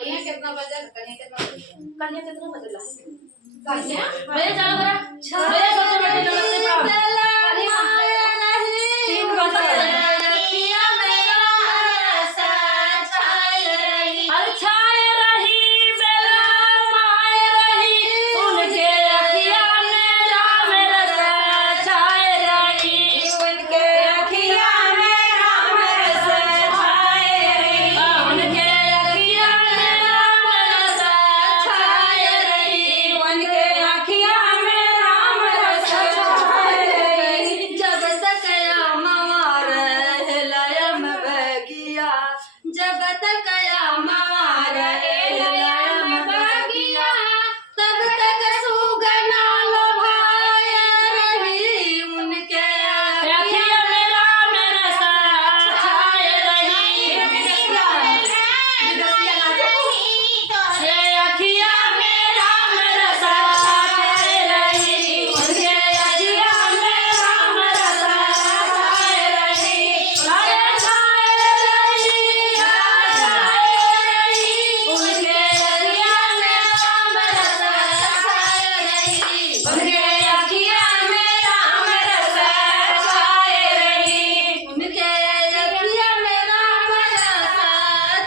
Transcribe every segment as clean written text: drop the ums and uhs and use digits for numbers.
कन्या कितना बजा? कन्या कितना बजा? कन्या कितना बजला? कन्या भैया चलो बड़ा भैया सबसे बड़ी नमस्ते प्रणाम। तीन बजा अरे छाए रही बेला माए रही उनके अखिया में राम रस छाए रही उनके अखिया में राम रस छाए रही। उनके अखिया में राम रस छाए रही उनके अखिया में राम रस छाए रही। जब तक अमवार लयम बगिया जब तक अमवार लयम बगिया तब तक सुगना लोभाय रही उनके अखिया में राम रस छाए रही अखिया में राम रस छाए रही उनके अखिया में राम रस छाए रही अरे छाए रही उनके अखिया में राम रस छाए रही उनके अखिया में राम रस छाए रही। उनके अखिया में राम रस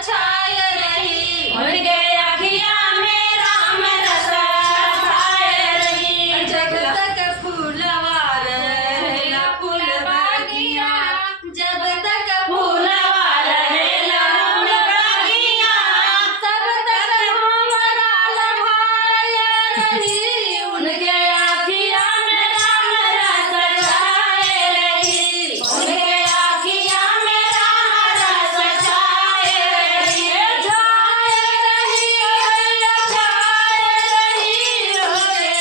छाए रही उनके अखिया में राम रस छाए रही। जब तक फूलवार रहेला फूल बगिया जब तक फूलवा रहेला फूल बगिया तब तक हमरा लभाय रही उनके अखिया में राम रस छाए रही। उनके अखिया में राम रस छाए रही। छाए रही उनके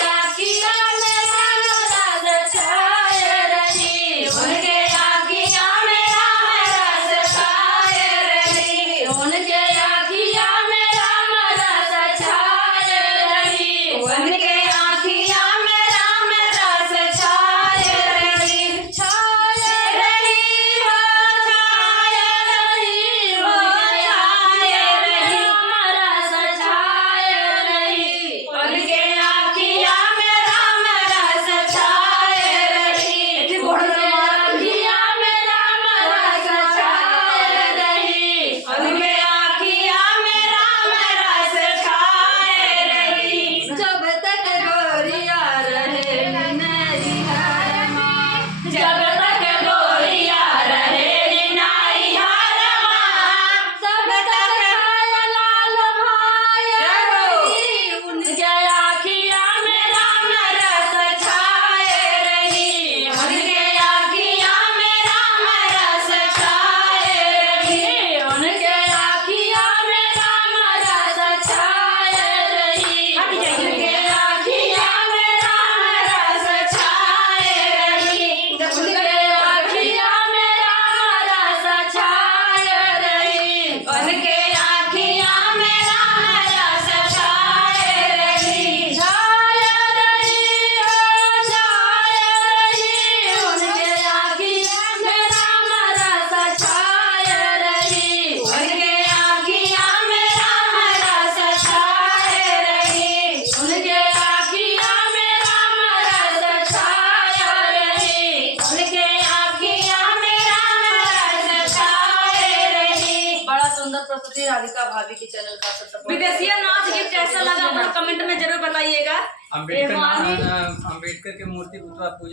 अखिया में राम रस छाए रही। उनके अखिया में राम रस छाए रही। उनके अखिया में राम रस छाए रही उनके अखिया में राम रस छाए रही। छाए रही हो छाए रही हो छाए रही राम रस छाए रही उनके अखिया में राम रस छाए रही। उनके अखिया में राम रस छाए रही उनके अखिया में राम रस छाए रही। जब तक गोरिया रहे नैहर में जब तक गोरिया रहे नाइहर तब तक लाल भाय रही उनके अखिया में राम रस छाए रही। उनके अखिया में राम रस छाए रही। उनके अखिया में राम रस छाए रही उनके अखिया में राम रस छाए रही। उनके अखिया में राम रस छाए रही उनके अखिया में राम रस छाए रही। छाए रही हो छाए रही उनके अखिया में राम रस छाए रही उनके अखिया में राम रस छाए रही। उनके अखिया में राम रस छाए रही उनके अखिया में राम रस छाए रही। बड़ा सुंदर प्रस्तुति राधिका भाभी की चैनल का सपोर्ट विदेशिया नाच गीत कैसा लगा अपना कमेंट में जरूर बताइएगा। अम्बेडकर की मूर्ति पुतला पूजा